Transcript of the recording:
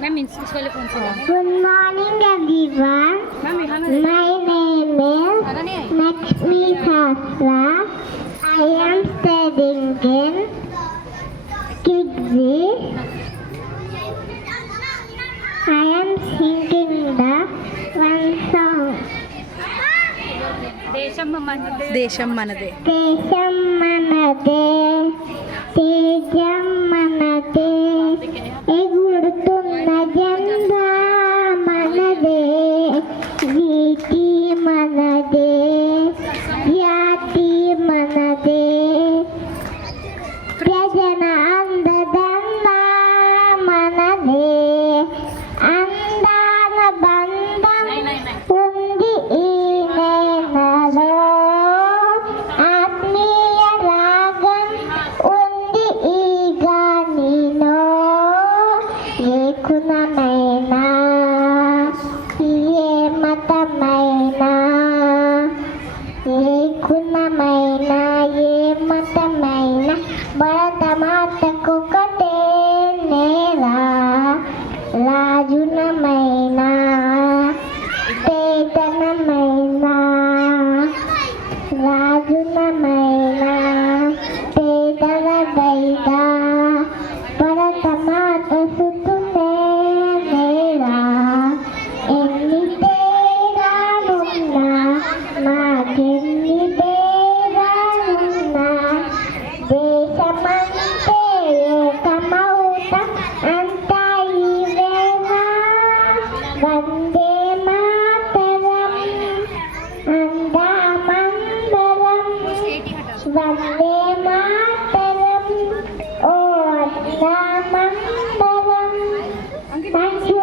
Ma'am institute वाले कौन से गाने? Good morning everyone. मैम यहाँ My name is Lakshmi Sasra. I am studying in Kigzi. I am singing the one song. Desam मनदे దేశం మనదే. Desham manade, tejam manade, egudutunna janda manade, geeti manade, yati manade, prajana andadanna manade, andana bandam undi ee నేలలో ఆత్మీయ రాగం ఉంది ఈ గానిలో ఏ కులమైనా ఏ మతమైనా ఏ కులమైనా ఏ మతమైనా భరతమాతకు ఒకటే నేలా రాజునమైనా పేదనమైనా రాజునమైనా పేదల బయట భరతమాత సుతునే నేలా ఎన్ని తేడాలున్నా మాకెన్ని తేడాలున్నా దేశమంటే ఏకమౌత అంతా ఇవేనా వందే మాతరం అందామందరం వందే మాతరం ఓ అందామందరం థ్యాంక్ యూ